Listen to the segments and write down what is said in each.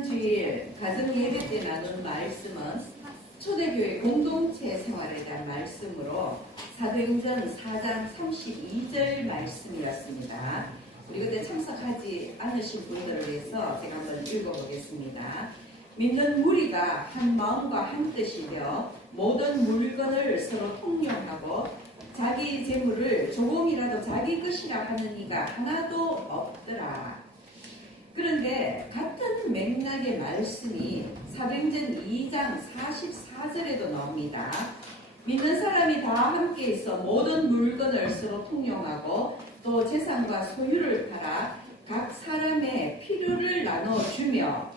주일 가정 예배 때 나눈 말씀은 초대교회 공동체 생활에 대한 말씀으로 사도행전 4장 32절 말씀이었습니다. 우리 그때 참석하지 않으신 분들을 위해서 제가 한번 읽어보겠습니다. 믿는 무리가 한 마음과 한 뜻이 되어 모든 물건을 서로 통용하고 자기 재물을 조금이라도 자기 것이라 하는 이가 하나도 없더라. 그런데 같은 맥락의 말씀이 사도행전 2장 44절에도 나옵니다. 믿는 사람이 다 함께 있어 모든 물건을 서로 통용하고 또 재산과 소유를 팔아 각 사람의 필요를 나눠주며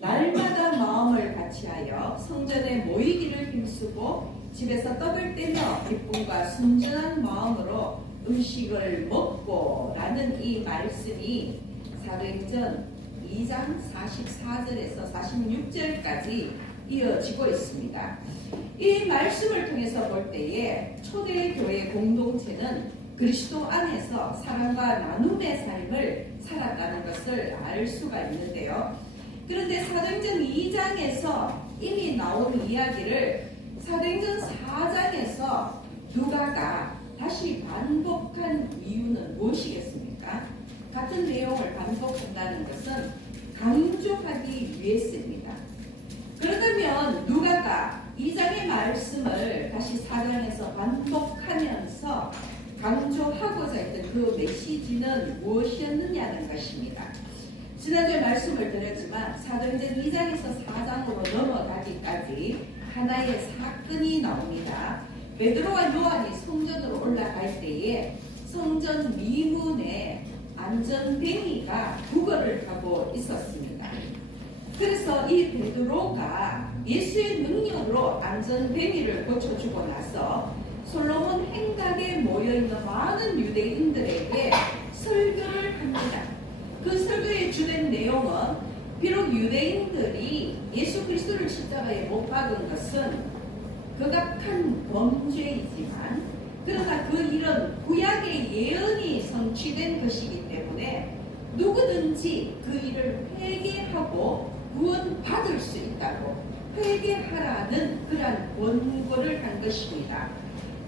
날마다 마음을 같이하여 성전에 모이기를 힘쓰고 집에서 떡을 떼며 기쁨과 순전한 마음으로 음식을 먹고 라는 이 말씀이 사도행전 2장 44절에서 46절까지 이어지고 있습니다. 이 말씀을 통해서 볼 때에 초대교회 공동체는 그리스도 안에서 사랑과 나눔의 삶을 살았다는 것을 알 수가 있는데요. 그런데 사도행전 2장에서 이미 나온 이야기를 사도행전 4장에서 누가가 다시 반복한 이유는 무엇이겠습니까? 같은 내용을 반복한다는 것은 강조하기 위해서입니다. 그렇다면 누가가 2장의 말씀을 다시 4장에서 반복하면서 강조하고자 했던 그 메시지는 무엇이었느냐는 것입니다. 지난주에 말씀을 드렸지만 사도행전 2장에서 4장으로 넘어가기까지 하나의 사건이 나옵니다. 베드로와 요한이 성전으로 올라갈 때에 성전 미문에 안전뱅이가 구걸을 하고 있었습니다. 그래서 이 베드로가 예수의 능력으로 안전뱅이를 고쳐주고 나서 솔로몬 행각에 모여있는 많은 유대인들에게 설교를 합니다. 그 설교의 주된 내용은 비록 유대인들이 예수 그리스도를 십자가에 못 박은 것은 극악한 범죄이지만 그러나 그 일은 구약의 예언이 성취된 것이기 때문에 누구든지 그 일을 회개하고 구원받을 수 있다고 회개하라는 그러한 권고를 한 것입니다.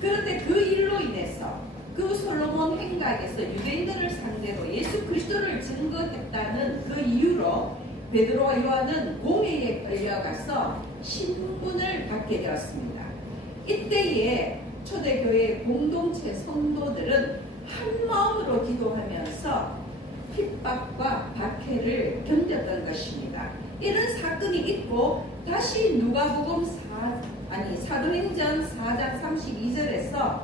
그런데 그 일로 인해서 그 솔로몬 행각에서 유대인들을 상대로 예수 그리스도를 증거했다는 그 이유로 베드로와 요한은 공회에 끌려가서 신분을 받게 되었습니다. 이때에 초대교회 공동체 성도들은 한 마음으로 기도하면서 핍박과 박해를 견뎠던 것입니다. 이런 사건이 있고 다시 누가복음 사도행전 4장 32절에서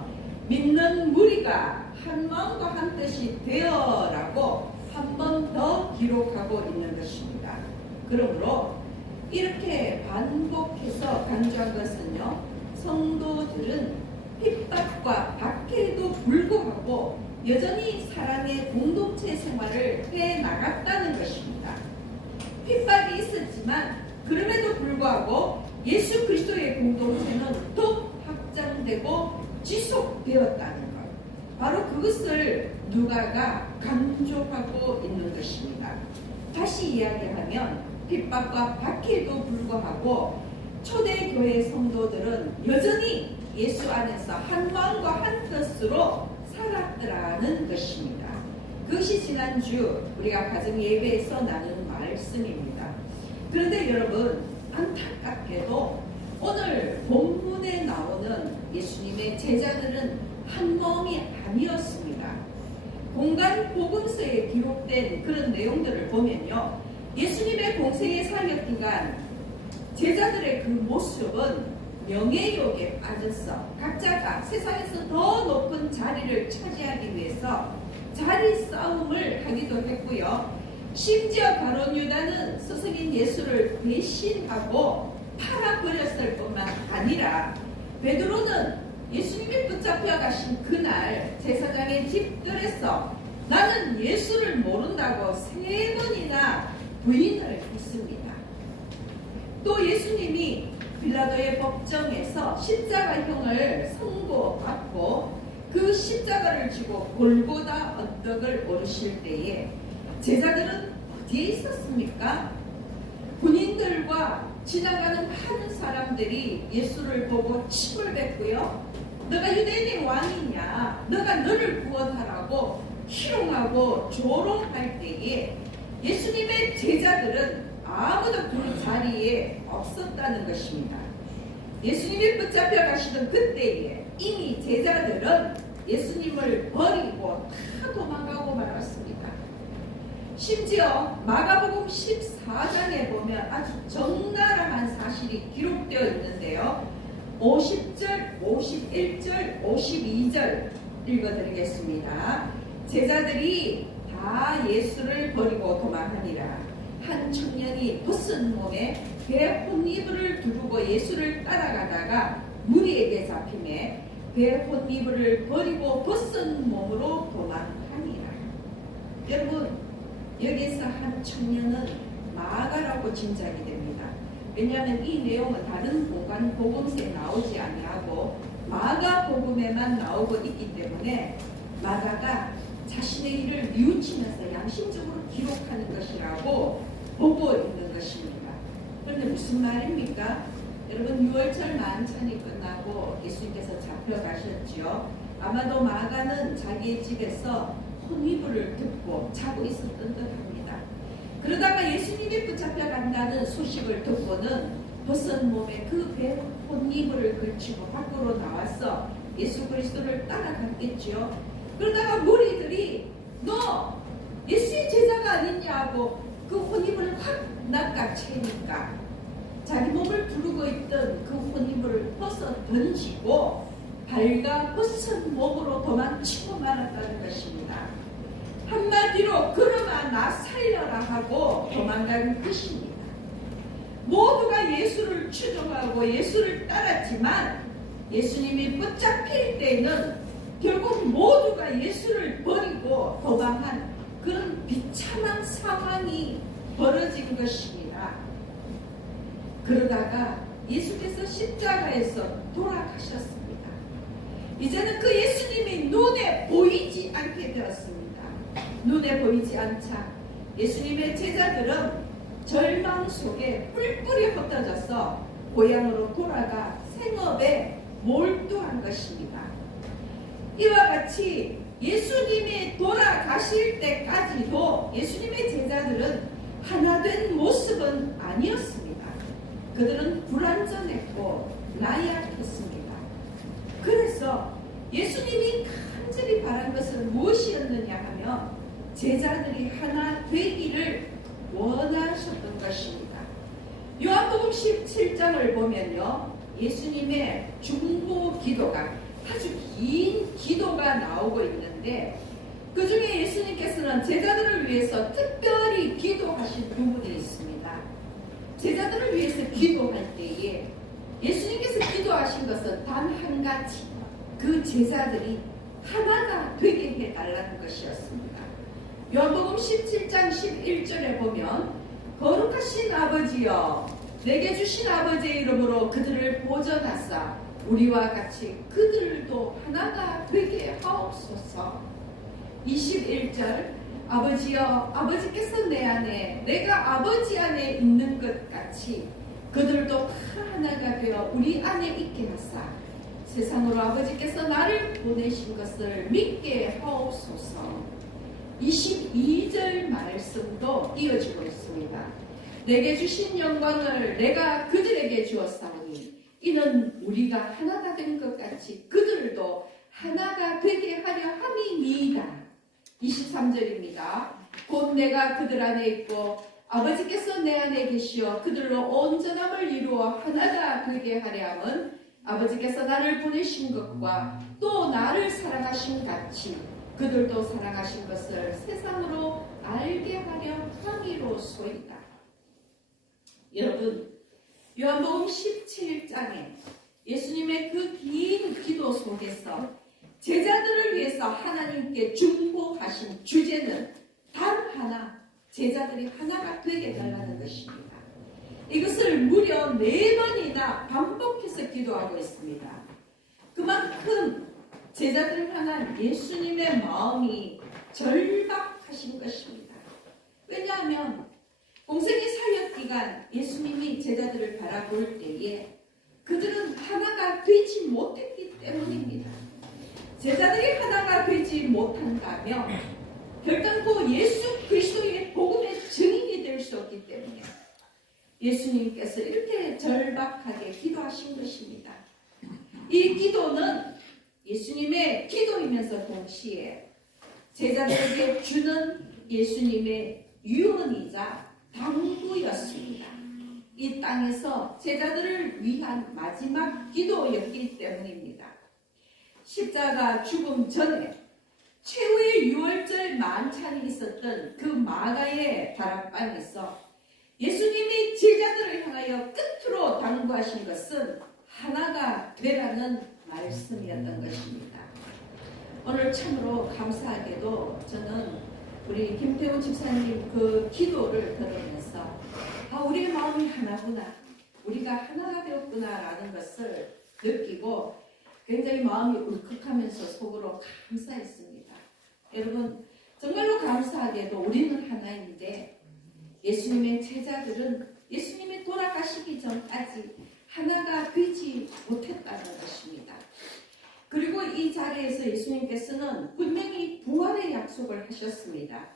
믿는 무리가 한 마음과 한 뜻이 되어라고 한 번 더 기록하고 있는 것입니다. 그러므로 이렇게 반복해서 강조한 것은요, 성도들은 핍박과 박해에도 불구하고 여전히 사랑의 공동체 생활을 해나갔다는 것입니다. 핍박이 있었지만 그럼에도 불구하고 예수 그리스도의 공동체는 더욱 확장되고 지속되었다는 것, 바로 그것을 누가가 강조하고 있는 것입니다. 다시 이야기하면 핍박과 박해에도 불구하고 초대교회 성도들은 여전히 예수 안에서 한 마음과 한 뜻으로 살았더라는 것입니다. 그것이 지난주 우리가 가정 예배에서 나눈 말씀입니다. 그런데 여러분, 안타깝게도 오늘 본문에 나오는 예수님의 제자들은 한 마음이 아니었습니다. 공간 복음서에 기록된 그런 내용들을 보면요, 예수님의 공생의 사역 기간 제자들의 그 모습은 명예욕에 빠져서 각자가 세상에서 더 높은 자리를 차지하기 위해서 자리 싸움을 하기도 했고요. 심지어 바론 유다는 스승인 예수를 배신하고 팔아버렸을 뿐만 아니라 베드로는 예수님이 붙잡혀 가신 그날 제사장의 집들에서 나는 예수를 모른다고 3번이나 부인을 했습니다. 또 예수님이 빌라도의 법정에서 십자가형을 선고받고 그 십자가를 지고 골고다 언덕을 오르실 때에 제자들은 어디에 있었습니까? 군인들과 지나가는 많은 사람들이 예수를 보고 침을 뱉고요. 너가 유대인의 왕이냐? 너가 너를 구원하라고 희롱하고 조롱할 때에 예수님의 제자들은 아무도 그 자리에 없었다는 것입니다. 예수님이 붙잡혀 가시던 그때에 이미 제자들은 예수님을 버리고 다 도망가고 말았습니다. 심지어 마가복음 14장에 보면 아주 적나라한 사실이 기록되어 있는데요. 50절, 51절, 52절 읽어드리겠습니다. 제자들이 다 예수를 버리고 도망하니라. 한 청년이 벗은 몸에 배 혼이불을 두르고 예수를 따라가다가 무리에게 잡히매 배 혼이불을 버리고 벗은 몸으로 도망하니라. 여러분, 여기서 한 청년은 마가라고 짐작이 됩니다. 왜냐하면 이 내용은 다른 복음서에 나오지 아니하고 마가복음에만 나오고 있기 때문에 마가가 자신의 일을 뉘우치면서 양심적으로 기록하는 것이라고 보고 있는 것입니다. 그런데 무슨 말입니까? 여러분, 6월절 만찬이 끝나고 예수님께서 잡혀가셨지요. 아마도 마가는 자기의 집에서 혼위불을 듣고 자고 있었던 듯 합니다. 그러다가 예수님이 붙잡혀 간다는 소식을 듣고는 벗은 몸에 그 배 혼이불을 걸치고 밖으로 나와서 예수 그리스도를 따라갔겠지요. 그러다가 무리들이 너 예수의 제자가 아니냐고 그 혼이불을 확 낚아채니까 자기 몸을 두르고 있던 그 혼이불을 벗어 던지고 발과 벗은 몸으로 도망치고 말았다는 것입니다. 한마디로 그러나 나 살려라 하고 도망간 것입니다. 모두가 예수를 추종하고 예수를 따랐지만 예수님이 붙잡힐 때는 결국 모두가 예수를 버리고 도망한 그런 비참한 상황이 벌어진 것입니다. 그러다가 예수께서 십자가에서 돌아가셨습니다. 이제는 그 예수님이 눈에 보이지 않게 되었습니다. 눈에 보이지 않자 예수님의 제자들은 절망 속에 뿔뿔이 흩어져서 고향으로 돌아가 생업에 몰두한 것입니다. 이와 같이 예수님이 돌아가실 때까지도 예수님의 제자들은 하나 된 모습은 아니었습니다. 그들은 불완전했고 나약했습니다. 그래서 예수님이 간절히 바란 것은 무엇이었느냐 하면 제자들이 하나 되기를 원하셨던 것입니다. 요한복음 17장을 보면요, 예수님의 중보 기도가 아주 긴 기도가 나오고 있는데 그 중에 예수님께서는 제자들을 위해서 특별히 기도하신 부분이 있습니다. 제자들을 위해서 기도할 때에 예수님께서 기도하신 것은 단 한 가지, 그 제자들이 하나가 되게 해달라는 것이었습니다. 요한복음 17장 11절에 보면 거룩하신 아버지여 내게 주신 아버지의 이름으로 그들을 보존하사 우리와 같이 그들도 하나가 되게 하옵소서. 21절 아버지여 아버지께서 내 안에 내가 아버지 안에 있는 것 같이 그들도 다 하나가 되어 우리 안에 있게 하사 세상으로 아버지께서 나를 보내신 것을 믿게 하옵소서. 22절 말씀도 이어지고 있습니다. 내게 주신 영광을 내가 그들에게 주었사오니 이는 우리가 하나가 된 것 같이 그들도 하나가 되게 하려 함이니이다. 23절입니다. 곧 내가 그들 안에 있고 아버지께서 내 안에 계시어 그들로 온전함을 이루어 하나가 되게 하려 함은 아버지께서 나를 보내신 것과 또 나를 사랑하신 같이 그들도 사랑하신 것을 세상으로 알게 하려 함이로소이다. 여러분, 요한복음 17장에 예수님의 그 긴 기도 속에서 제자들을 위해서 하나님께 중보하신 주제는 단 하나, 제자들이 하나가 되게 달라는 것입니다. 이것을 무려 4번이나 반복해서 기도하고 있습니다. 그만큼 제자들을 향한 예수님의 마음이 절박하신 것입니다. 왜냐하면 공생의 사역 기간 예수님이 제자들을 바라볼 때에 그들은 하나가 되지 못했기 때문입니다. 제자들이 하나가 되지 못한다면 결단코 예수 그리스도의 복음의 증인이 될 수 없기 때문에 예수님께서 이렇게 절박하게 기도하신 것입니다. 이 기도는 예수님의 기도이면서 동시에 제자들에게 주는 예수님의 유언이자 당부였습니다. 이 땅에서 제자들을 위한 마지막 기도였기 때문입니다. 십자가 죽음 전에 최후의 유월절 만찬이 있었던 그 마가의 다락방에서 예수님이 제자들을 향하여 끝으로 당부하신 것은 하나가 되라는 말씀이었던 것입니다. 오늘 참으로 감사하게도 저는 우리 김태훈 집사님 그 기도를 들으면서 우리의 마음이 하나구나, 우리가 하나가 되었구나 라는 것을 느끼고 굉장히 마음이 울컥하면서 속으로 감사했습니다. 여러분, 정말로 감사하게도 우리는 하나인데 예수님의 제자들은 예수님이 돌아가시기 전까지 하나가 되지 못했다는 것입니다. 그리고 이 자리에서 예수님께서는 분명히 부활의 약속을 하셨습니다.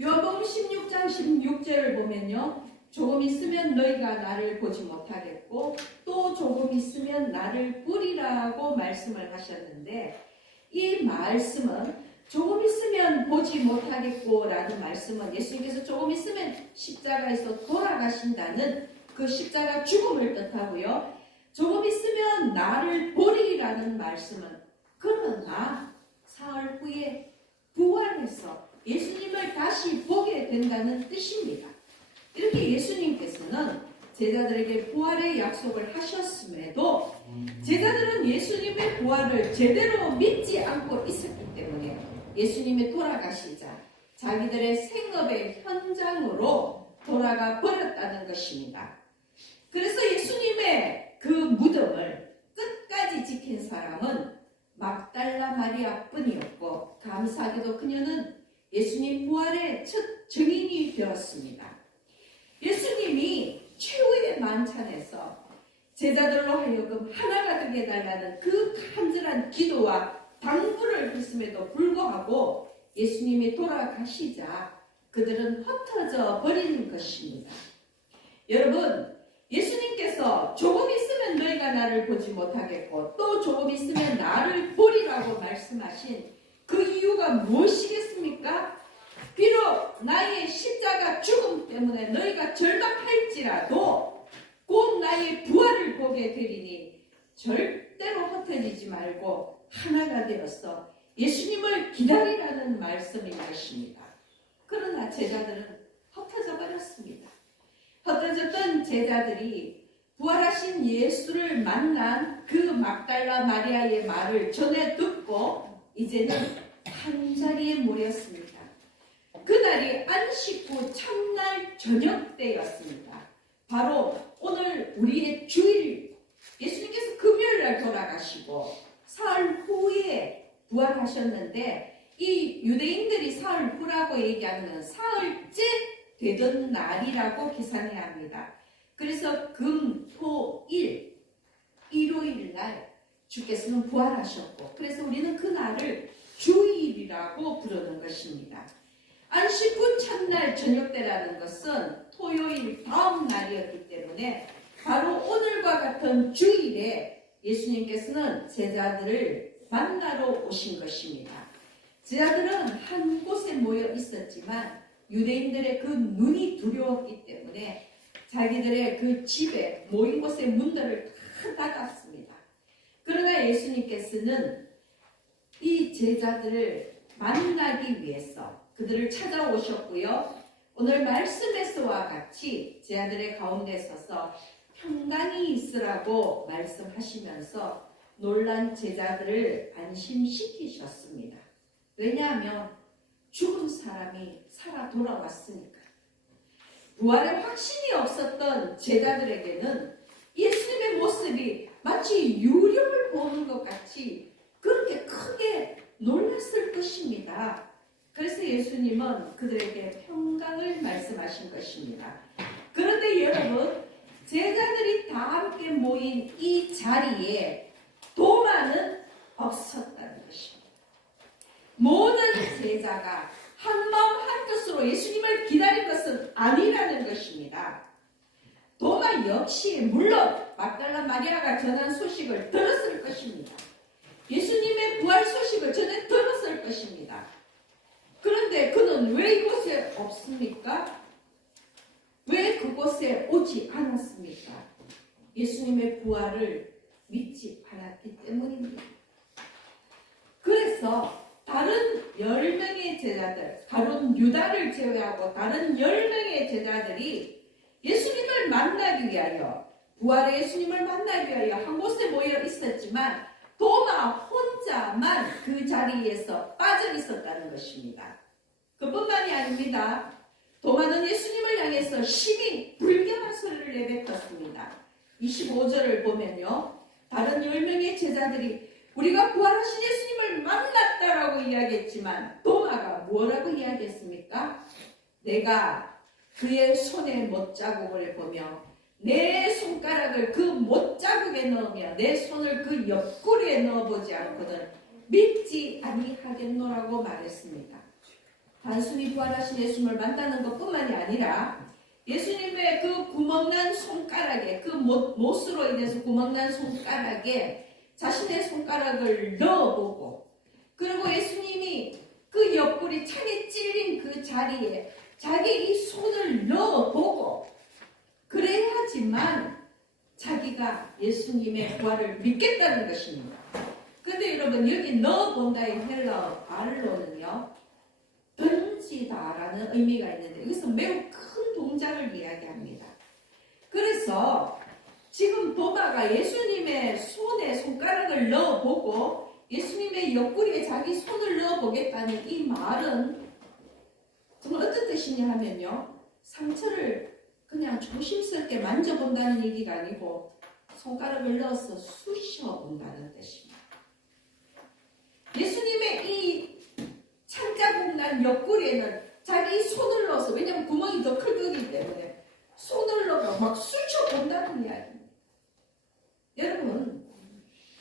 요한복음 16장 16절을 보면요, 조금 있으면 너희가 나를 보지 못하겠고 또 조금 있으면 나를 보리라고 말씀을 하셨는데, 이 말씀은 조금 있으면 보지 못하겠고 라는 말씀은 예수님께서 조금 있으면 십자가에서 돌아가신다는 그 십자가 죽음을 뜻하고요, 조금 있으면 나를 보리라는 말씀은 그러나 사흘 후에 부활해서 예수님을 다시 보게 된다는 뜻입니다. 이렇게 예수님께서는 제자들에게 부활의 약속을 하셨음에도 제자들은 예수님의 부활을 제대로 믿지 않고 있었기 때문에 예수님이 돌아가시자 자기들의 생업의 현장으로 돌아가 버렸다는 것입니다. 그래서 예수님의 그 무덤을 끝까지 지킨 사람은 막달라 마리아 뿐이었고, 감사하게도 그녀는 예수님 부활의 첫 증인이 되었습니다. 예수님이 최후의 만찬에서 제자들로 하여금 하나가 되게 해달라는 그 간절한 기도와 당부를 했음에도 불구하고 예수님이 돌아가시자 그들은 흩어져 버리는 것입니다. 여러분, 예수님께서 조금 있으면 너희가 나를 보지 못하겠고 또 조금 있으면 나를 보리라고 말씀하신 그 이유가 무엇이겠습니까? 비록 나의 십자가 죽음 때문에 너희가 절박할지라도 곧 나의 부활을 보게 되리니 절대로 흩어지지 말고 하나가 되어서 예수님을 기다리라는 말씀인 것입니다. 그러나 제자들은 흩어져 버렸습니다. 흩어졌던 제자들이 부활하신 예수를 만난 그 막달라 마리아의 말을 전해 듣고 이제는 한자리에 모였습니다. 그날이 안식 후 첫날 저녁 때였습니다. 바로 오늘 우리의 주일, 예수님께서 금요일날 돌아가시고 사흘 후에 부활하셨는데, 이 유대인들이 사흘 후라고 얘기하면 사흘째 되던 날이라고 계산해야 합니다. 그래서 금, 토, 일, 일요일 날 주께서는 부활하셨고, 그래서 우리는 그 날을 주일이라고 부르는 것입니다. 안식 후 첫날 저녁 때라는 것은 토요일 다음 날이었기 때문에 바로 오늘과 같은 주일에 예수님께서는 제자들을 만나러 오신 것입니다. 제자들은 한 곳에 모여 있었지만 유대인들의 그 눈이 두려웠기 때문에 자기들의 그 집에 모인 곳의 문들을 다 닫았습니다. 그러나 예수님께서는 이 제자들을 만나기 위해서 그들을 찾아오셨고요, 오늘 말씀에서와 같이 제자들의 가운데 서서 평강이 있으라고 말씀하시면서 놀란 제자들을 안심시키셨습니다. 왜냐하면 죽은 사람이 살아 돌아왔으니까. 부활의 확신이 없었던 제자들에게는 예수님의 모습이 마치 유령을 보는 것 같이 그렇게 크게 놀랐을 것입니다. 그래서 예수님은 그들에게 평강을 말씀하신 것입니다. 그런데 그런데 여러분, 제자들이 다 함께 모인 이 자리에 도마는 없었다는 것입니다. 모든 제자가 한마음 한뜻으로 예수님을 기다린 것은 아니라는 것입니다. 도마 역시 물론 막달라 마리아가 전한 소식을 들었을 것입니다. 예수님의 부활 소식을 전해 들었을 것입니다. 그런데 그는 왜 이곳에 없습니까? 왜 그곳에 오지 않았습니까? 예수님의 부활을 믿지 않았기 때문입니다. 그래서 다른 10명의 제자들, 가룟 유다를 제외하고 다른 10명의 제자들이 예수님을 만나기 위하여, 부활의 예수님을 만나기 위하여 한 곳에 모여 있었지만 도마 혼자만 그 자리에서 빠져 있었다는 것입니다. 그뿐만이 아닙니다. 도마는 예수님을 향해서 심히 불경한 소리를 내뱉었습니다. 25절을 보면요, 다른 10명의 제자들이 우리가 부활하신 예수님을 만났다라고 이야기했지만 도마가 뭐라고 이야기했습니까? 내가 그의 손의 못자국을 보며 내 손가락을 그 못자국에 넣으며 내 손을 그 옆구리에 넣어보지 않고는 믿지 아니하겠노라고 말했습니다. 단순히 부활하신 예수님을 만나는 것뿐만이 아니라 예수님의 그 구멍난 손가락에, 그 못으로 인해서 구멍난 손가락에 자신의 손가락을 넣어보고, 그리고 예수님이 그 옆구리 창에 찔린 그 자리에 자기 이 손을 넣어보고, 그래야지만 자기가 예수님의 부활을 믿겠다는 것입니다. 근데 여러분, 여기 넣어본다의 헬라어 말로는요, 던지다라는 의미가 있는데 여기서 매우 큰 동작을 이야기합니다. 그래서 지금 도마가 예수님의 손에 손가락을 넣어보고 예수님의 옆구리에 자기 손을 넣어보겠다는 이 말은 정말 어떤 뜻이냐 하면요, 상처를 그냥 조심스럽게 만져본다는 얘기가 아니고 손가락을 넣어서 쑤셔본다는 뜻입니다. 예수님의 이 창자국 난 옆구리에는 자기 손을 넣어서, 왜냐하면 구멍이 더 클 거기 때문에 손을 넣어서 막 쑤셔본다는 이야기입니다. 여러분,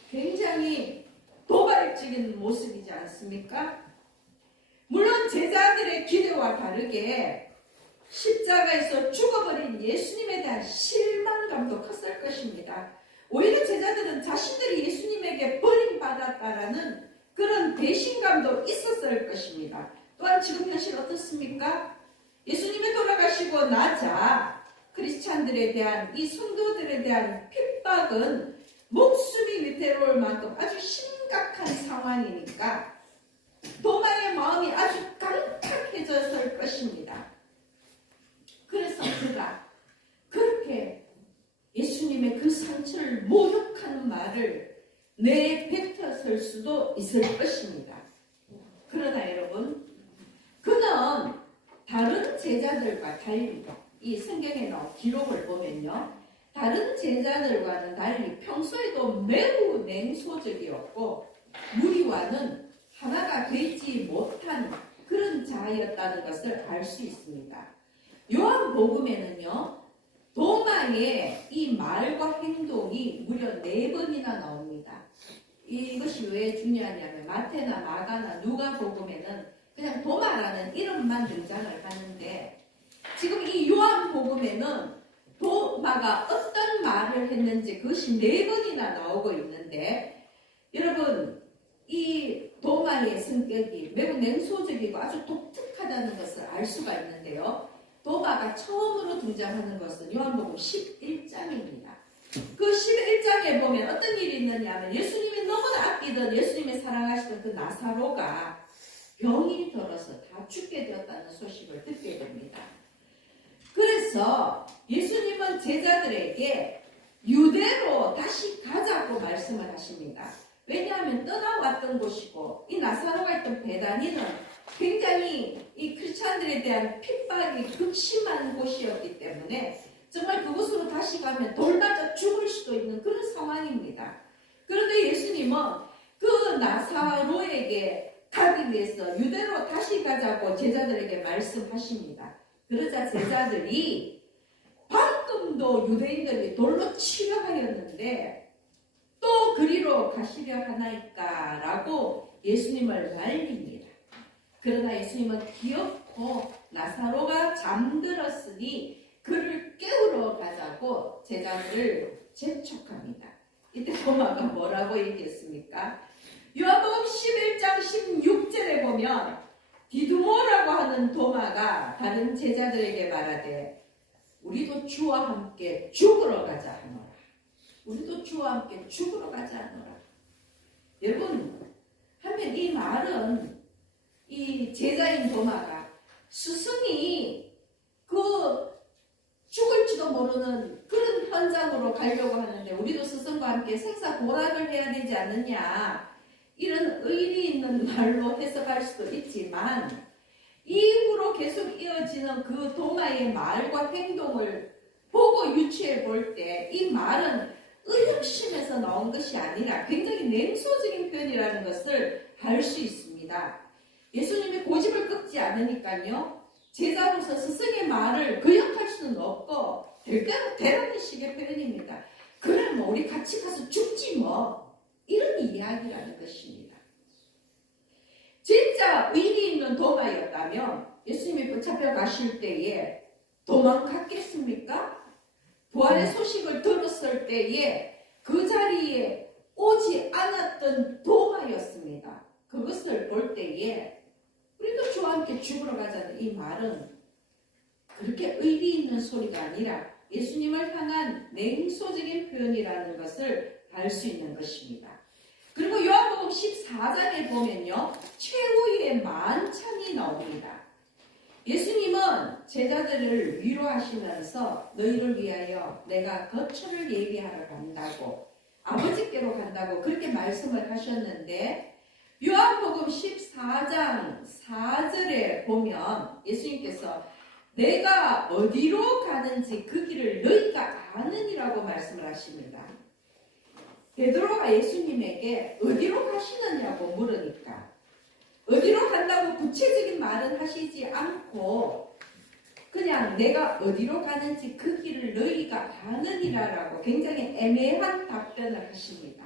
굉장히 도발적인 모습이지 않습니까? 물론 제자들의 기대와 다르게 십자가에서 죽어버린 예수님에 대한 실망감도 컸을 것입니다. 오히려 제자들은 자신들이 예수님에게 버림받았다라는 그런 배신감도 있었을 것입니다. 또한 지금 현실 어떻습니까? 예수님이 돌아가시고 나자 크리스찬들에 대한, 이 성도들에 대한 핍박은 목숨이 위태로울 만큼 아주 심각한 상황이니까 도마의 마음이 아주 강팍해졌을 것입니다. 그래서 그가 그렇게 예수님의 그 상처를 모욕하는 말을 내뱉었을 수도 있을 것입니다. 그러나 여러분, 그는 다른 제자들과 달리, 이 성경에 나온 기록을 보면요, 다른 제자들과는 달리 평소에도 매우 냉소적이었고 무리와는 하나가 되지 못한 그런 자였다는 것을 알 수 있습니다. 요한복음에는요, 도마의 이 말과 행동이 무려 4번이나 나옵니다. 이것이 왜 중요하냐면 마태나 마가나 누가복음에는 그냥 도마라는 이름만 등장을 하는데, 지금 이 요한복음에는 도마가 어떤 말을 했는지 그것이 4번이나 나오고 있는데, 여러분, 이 도마의 성격이 매우 냉소적이고 아주 독특하다는 것을 알 수가 있는데요, 도마가 처음으로 등장하는 것은 요한복음 11장입니다. 그 11장에 보면 어떤 일이 있느냐 하면 예수님이 너무나 아끼던, 예수님이 사랑하시던 그 나사로가 병이 들어서 다 죽게 되었다는 소식을 듣게 됩니다. 그래서 예수님은 제자들에게 유대로 다시 가자고 말씀을 하십니다. 왜냐하면 떠나왔던 곳이고 이 나사로가 있던 베다니는 굉장히 이 크리스찬들에 대한 핍박이 극심한 곳이었기 때문에 정말 그곳으로 다시 가면 돌 맞아 죽을 수도 있는 그런 상황입니다. 그런데 예수님은 그 나사로에게 가기 위해서 유대로 다시 가자고 제자들에게 말씀하십니다. 그러자 제자들이 방금도 유대인들이 돌로 치려 하였는데 또 그리로 가시려 하나이까라고 예수님을 말립니다. 그러나 예수님은 기어코 나사로가 잠들었으니 그를 깨우러 가자고 제자들을 재촉합니다. 이때 도마가 뭐라고 얘기했습니까? 요한복음 11장 16절에 보면 디두모라고 하는 도마가 다른 제자들에게 말하되 우리도 주와 함께 죽으러 가자 하노라. 우리도 주와 함께 죽으러 가자 하노라. 여러분, 한편 이 말은 이 제자인 도마가 스승이 그 죽을지도 모르는 그런 현장으로 가려고 하는데 우리도 스승과 함께 생사고락을 해야 되지 않느냐, 이런 의리 있는 말로 해석할 수도 있지만 이후로 계속 이어지는 그 도마의 말과 행동을 보고 유추해 볼 때 이 말은 의협심에서 나온 것이 아니라 굉장히 냉소적인 표현이라는 것을 알 수 있습니다. 예수님이 고집을 꺾지 않으니까요, 제자로서 스승의 말을 거역할 수는 없고 되라는 식의 표현입니다. 그래 뭐 우리 같이 가서 죽지 뭐, 이런 이야기라는 것입니다. 진짜 의리 있는 도마였다면 예수님이 붙잡혀 가실 때에 도망갔겠습니까? 부활의 소식을 들었을 때에 그 자리에 오지 않았던 도마였습니다. 그것을 볼 때에 우리도 주와 함께 죽으러 가자는 이 말은 그렇게 의리 있는 소리가 아니라 예수님을 향한 냉소적인 표현이라는 것을 알 수 있는 것입니다. 그리고 요한복음 14장에 보면요, 최후의 만찬이 나옵니다. 예수님은 제자들을 위로하시면서 너희를 위하여 내가 거처를 예비하러 간다고, 아버지께로 간다고 그렇게 말씀을 하셨는데, 요한복음 14장 4절에 보면 예수님께서 내가 어디로 가는지 그 길을 너희가 아느니라고 말씀을 하십니다. 베드로가 예수님에게 어디로 가시느냐고 물으니까 어디로 간다고 구체적인 말은 하시지 않고 그냥 내가 어디로 가는지 그 길을 너희가 아느니라라고 굉장히 애매한 답변을 하십니다.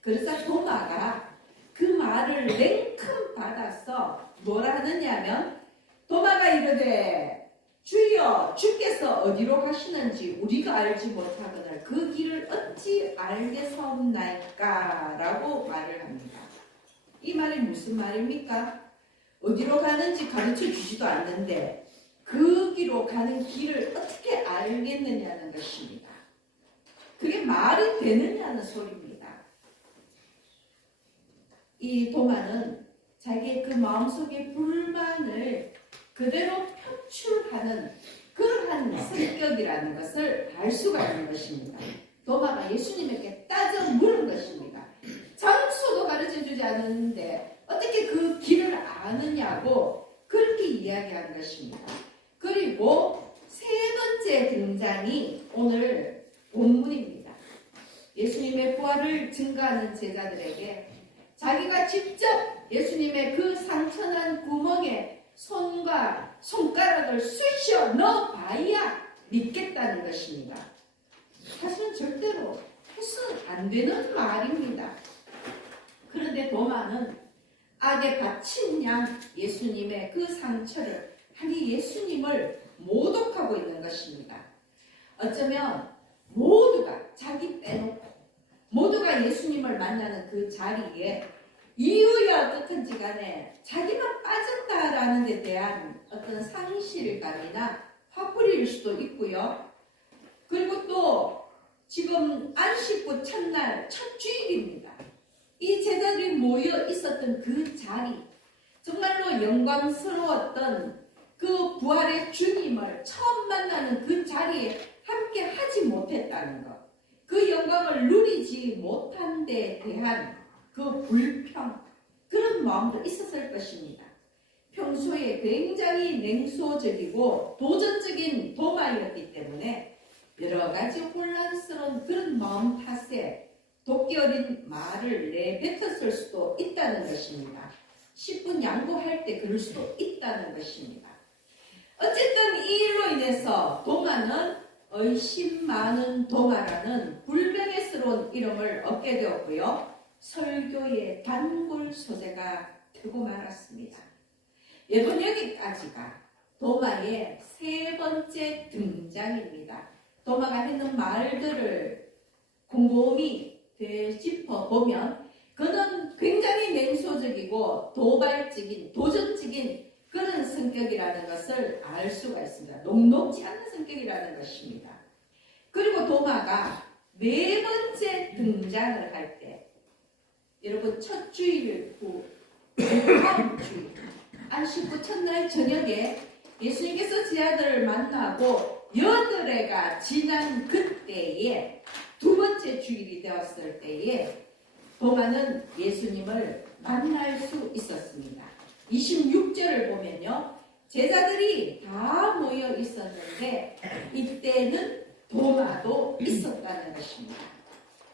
그래서 도마가 그 말을 냉큼 받아서 뭐라 하느냐면, 도마가 이르되 주여 주께서 어디로 가시는지 우리가 알지 못하거늘 그 길을 어찌 알겠사옵나이까 라고 말을 합니다. 이 말이 무슨 말입니까? 어디로 가는지 가르쳐 주지도 않는데 그 길로 가는 길을 어떻게 알겠느냐는 것입니다. 그게 말이 되느냐는 소리입니다. 이 도마는 자기의 그 마음속의 불만을 그대로 표출하는 그러한 성격이라는 것을 알 수가 있는 것입니다. 도마가 예수님에게 따져 물은 것입니다. 장소도 가르쳐주지 않았는데 어떻게 그 길을 아느냐고 그렇게 이야기한 것입니다. 그리고 세 번째 등장이 오늘 본문입니다. 예수님의 부활을 증거하는 제자들에게 자기가 직접 예수님의 그 상처난 구멍에 손과 손가락을 쑤셔 넣어봐야 믿겠다는 것입니다. 사실은 절대로 해서는 안 되는 말입니다. 그런데 도마는 악에 갇힌 양 예수님의 그 상처를, 아니 예수님을 모독하고 있는 것입니다. 어쩌면 모두가 자기 빼놓고 모두가 예수님을 만나는 그 자리에 이유야 어떻든지 간에 자기만 빠졌다라는 데 대한 어떤 상실감이나 화풀이일 수도 있고요. 그리고 또 지금 안식구 첫날 첫 주일입니다. 이 제자들이 모여 있었던 그 자리, 정말로 영광스러웠던 그 부활의 주님을 처음 만나는 그 자리에 함께 하지 못했다는 것, 그 영광을 누리지 못한 데 대한 그 불평, 그런 마음도 있었을 것입니다. 평소에 굉장히 냉소적이고 도전적인 도마였기 때문에 여러 가지 혼란스러운 그런 마음 탓에 도끼 어린 말을 내뱉었을 수도 있다는 것입니다. 10분 양보할 때 그럴 수도 있다는 것입니다. 어쨌든 이 일로 인해서 도마는 의심 많은 도마라는 불명예스러운 이름을 얻게 되었고요. 설교의 단골 소재가 되고 말았습니다. 여러분, 여기까지가 도마의 세 번째 등장입니다. 도마가 했는 말들을 곰곰이 되짚어 보면 그는 굉장히 냉소적이고 도발적인, 도전적인 그런 성격이라는 것을 알 수가 있습니다. 녹록지 않은 성격이라는 것입니다. 그리고 도마가 네 번째 등장을 할 때, 여러분, 첫 주일 후, 다음 주일, 안식구 첫날 저녁에 예수님께서 제 아들을 만나고 8회가 지난 그때에 두 번째 주일이 되었을 때에 도마는 예수님을 만날 수 있었습니다. 26절을 보면요, 제자들이 다 모여 있었는데 이때는 도마도 있었다는 것입니다.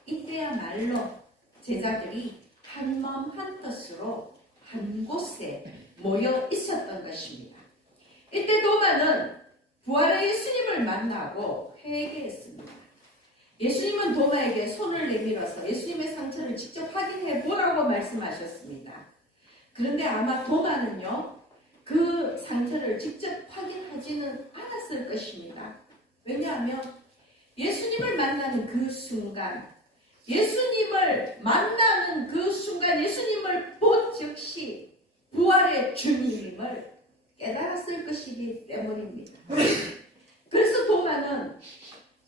이때야말로 제자들이 한 마음 한 뜻으로 한 곳에 모여 있었던 것입니다. 이때 도마는 부활의 예수님을 만나고 회개했습니다. 예수님은 도마에게 손을 내밀어서 예수님의 상처를 직접 확인해 보라고 말씀하셨습니다. 그런데 아마 도마는요, 그 상처를 직접 확인하지는 않았을 것입니다. 왜냐하면 예수님을 만나는 그 순간, 예수님을 만나는 그 순간 예수님을 본 즉시 부활의 주님임을 깨달았을 것이기 때문입니다. 그래서 도마는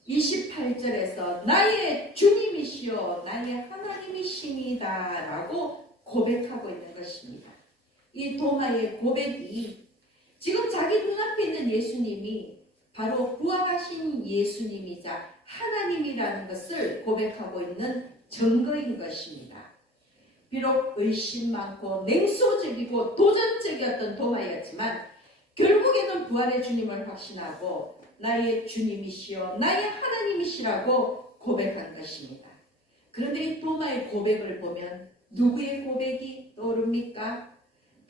28절에서 나의 주님이시여 나의 하나님이십니다 라고 고백하고 있는 것입니다. 이 도마의 고백이 지금 자기 눈앞에 있는 예수님이 바로 부활하신 예수님이자 하나님이라는 것을 고백하고 있는 증거인 것입니다. 비록 의심 많고 냉소적이고 도전적이었던 도마였지만 결국에는 부활의 주님을 확신하고 나의 주님이시여 나의 하나님이시라고 고백한 것입니다. 그런데 이 도마의 고백을 보면 누구의 고백이 떠오릅니까?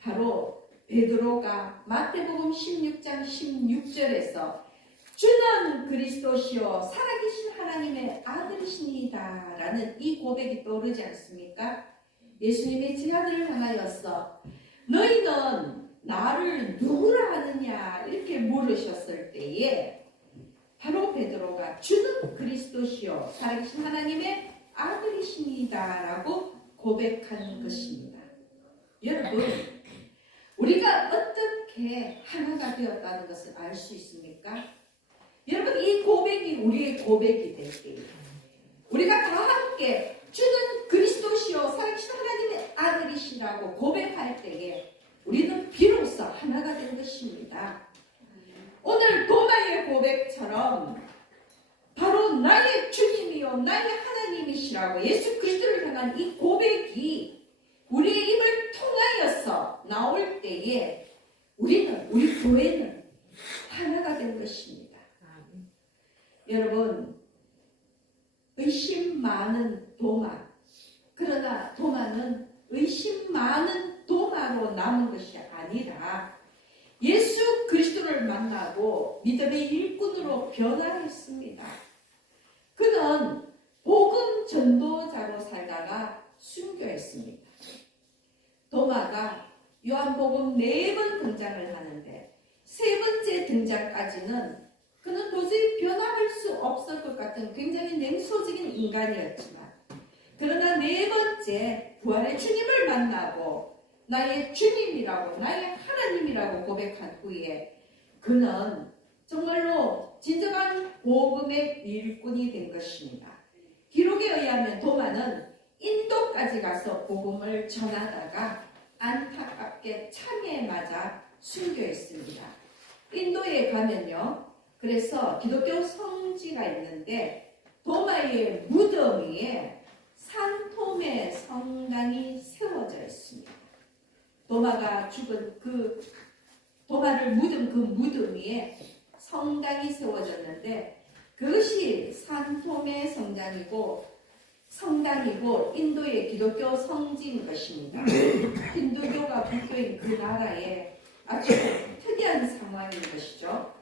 바로 베드로가 마태복음 16장 16절에서 주는 그리스도시요 살아계신 하나님의 아들이시니이다 라는 이 고백이 떠오르지 않습니까? 예수님이 제 아들을 향하여서 너희는 나를 누구라 하느냐 이렇게 물으셨을 때에 바로 베드로가 주는 그리스도시요 살아계신 하나님의 아들이시니이다 라고 고백한 것입니다. 여러분, 우리가 어떻게 하나가 되었다는 것을 알 수 있습니까? 여러분, 이 고백이 우리의 고백이 될 때에 우리가 다 함께 주는 그리스도시요 살아계신 하나님의 아들이시라고 고백할 때에 우리는 비로소 하나가 된 것입니다. 오늘 도마의 고백처럼 바로 나의 주님이요 나의 하나님이시라고 예수 그리스도를 향한 이 고백이 우리의 입을 통하여서 나올 때에 우리는, 우리 교회는 하나가 된 것입니다. 여러분, 의심 많은 도마, 그러나 도마는 의심 많은 도마로 남은 것이 아니라 예수 그리스도를 만나고 믿음의 일꾼으로 변화했습니다. 그는 복음 전도자로 살다가 순교했습니다. 도마가 요한복음 4번 등장을 하는데 세 번째 등장까지는 그는 도저히 변화할 수 없을 것 같은 굉장히 냉소적인 인간이었지만 그러나 네 번째 부활의 주님을 만나고 나의 주님이라고 나의 하나님이라고 고백한 후에 그는 정말로 진정한 복음의 일꾼이 된 것입니다. 기록에 의하면 도마는 인도까지 가서 복음을 전하다가 안타깝게 참에 맞아 순교했습니다. 인도에 가면요, 그래서 기독교 성지가 있는데 도마의 무덤 위에 산토메 성당이 세워져 있습니다. 도마가 죽은 그 도마를 묻은 그 무덤 위에 성당이 세워졌는데 그것이 산토메 성당이고 인도의 기독교 성지인 것입니다. 힌두교가 불교인 그 나라에 아주 특이한 상황인 것이죠.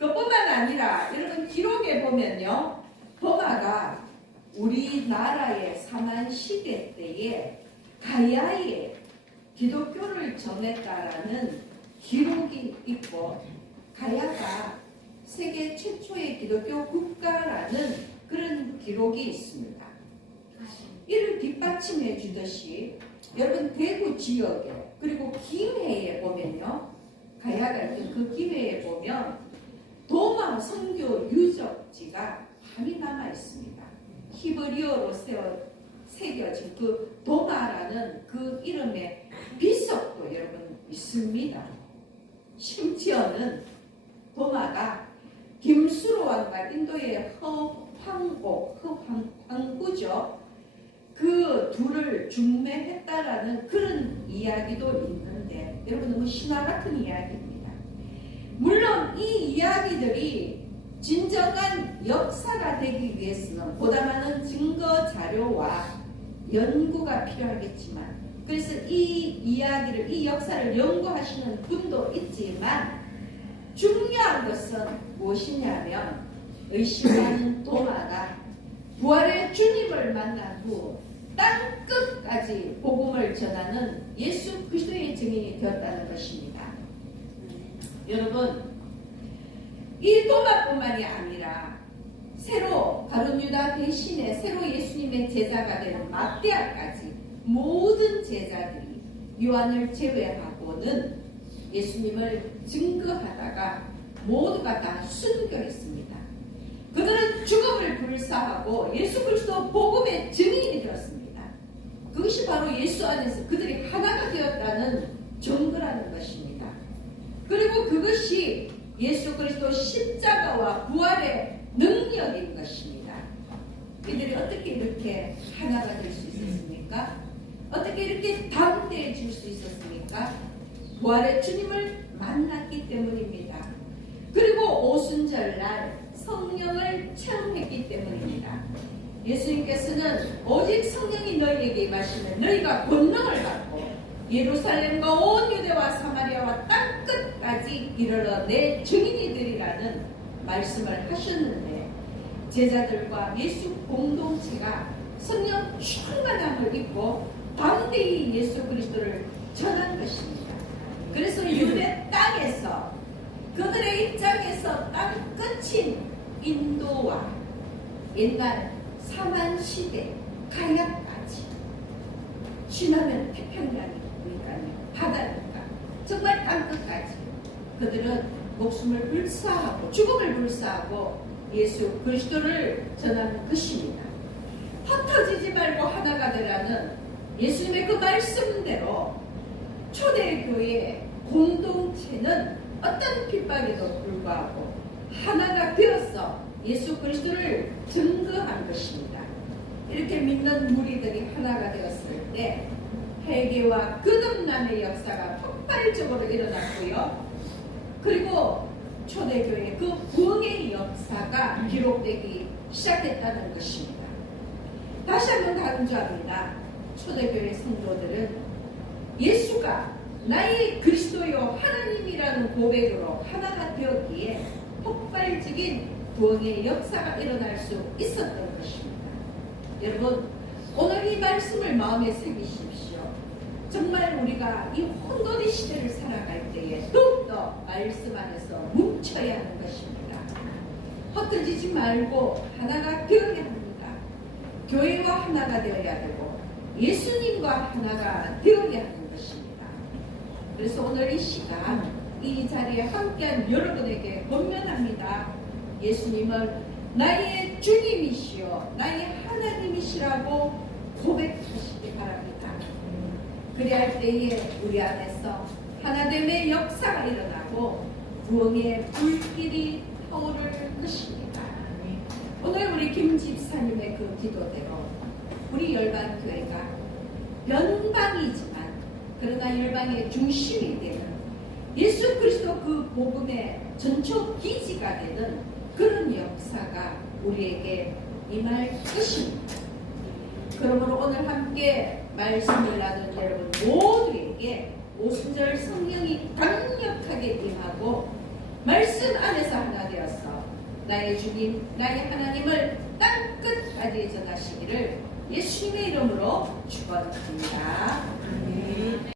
그뿐만 아니라 여러분 기록에 보면요, 도마가 우리나라의 사만시대 때에 가야에 기독교를 전했다라는 기록이 있고, 가야가 세계 최초의 기독교 국가라는 그런 기록이 있습니다. 이를 뒷받침해 주듯이 여러분 대구 지역에, 그리고 김해에 보면요, 가야가 있던 그 김해에 보면 도마 선교 유적지가 많이 남아 있습니다. 히브리어로 새겨진 그 도마라는 그 이름의 비석도 여러분 있습니다. 심지어는 도마가 김수로 왕과 인도의 황후죠. 그 둘을 중매했다라는 그런 이야기도 있는데, 여러분 너무 신화 같은 이야기입니다. 물론 이 이야기들이 진정한 역사가 되기 위해서는 보다 많은 증거 자료와 연구가 필요하겠지만, 그래서 이 이야기를, 이 역사를 연구하시는 분도 있지만, 중요한 것은 무엇이냐면 의심하는 도마가 부활의 주님을 만난 후 땅 끝까지 복음을 전하는 예수 그리스도의 증인이 되었다는 것입니다. 여러분, 이 도마뿐만이 아니라 새로 가룟 유다 대신에 새로 예수님의 제자가 되는 막대하까지 모든 제자들이 요한을 제외하고는 예수님을 증거하다가 모두가 다 순교했습니다. 그들은 죽음을 불사하고 예수 그리스도 복음의 증인이 되었습니다. 그것이 바로 예수 안에서 그들이 하나가 되었다는 증거라는 것입니다. 그리고 그것이 예수 그리스도 십자가와 부활의 능력인 것입니다. 그들이 어떻게 이렇게 하나가 될 수 있었습니까? 어떻게 이렇게 담대해질 수 있었습니까? 부활의 주님을 만났기 때문입니다. 그리고 오순절날 성령을 체험했기 때문입니다. 예수님께서는 오직 성령이 너희에게 임하시면 너희가 권능을 받고 예루살렘과 온 유대와 사마리아와 땅 끝까지 이르러 내 증인이 되리라는 말씀을 하셨는데, 제자들과 예수 공동체가 성령 충만함을 입고 담대히 예수 그리스도를 전한 것입니다. 그래서 유대 땅에서 그들의 입장에서 땅 끝인 인도와 옛날 사만시대 가야까지, 지나면 태평양이니까요, 바다니까 정말 땅 끝까지 그들은 목숨을 불사하고 죽음을 불사하고 예수 그리스도를 전하는 것입니다. 흩어지지 말고 하나가 되라는 예수님의 그 말씀대로 초대교회 공동체는 어떤 핍박에도 불구하고 하나가 되어서 예수 그리스도를 증거한 것입니다. 이렇게 믿는 무리들이 하나가 되었을 때 회개와 거듭남의 역사가 폭발적으로 일어났고요. 그리고 초대교회 그 부흥의 역사가 기록되기 시작했다는 것입니다. 다시 한번 강조합니다. 초대교회 성도들은 예수가 나의 그리스도요 하나님이라는 고백으로 하나가 되었기에 폭발적인 부흥의 역사가 일어날 수 있었던 것입니다. 여러분, 오늘 이 말씀을 마음에 새기십시오. 정말 우리가 이 혼돈의 시대를 살아갈 때에 더욱더 말씀 안에서 뭉쳐야 하는 것입니다. 흩어지지 말고 하나가 되어야 합니다. 교회와 하나가 되어야 되고 예수님과 하나가 되어야 하는 것입니다. 그래서 오늘 이 시간 이 자리에 함께한 여러분에게 권면합니다. 예수님을 나의 주님이시여 나의 하나님이시라고 고백하시기 바랍니다. 그리할 때에 우리 안에서 하나됨의 역사가 일어나고 부흥의 불길이 타오를 것입니다. 오늘 우리 김 집사님의 그 기도대로 우리 열방교회가 변방이지만 그러나 열방의 중심이 되는 예수 그리스도 그 복음의 전초 기지가 되는 그런 역사가 우리에게 임할 것입니다. 그러므로 오늘 함께 말씀을 나눈 여러분 모두에게 오순절 성령이 강력하게 임하고 말씀 안에서 하나 되어서 나의 주님, 나의 하나님을 땅끝까지 전하시기를 예수님의 이름으로 축원드립니다. 아멘.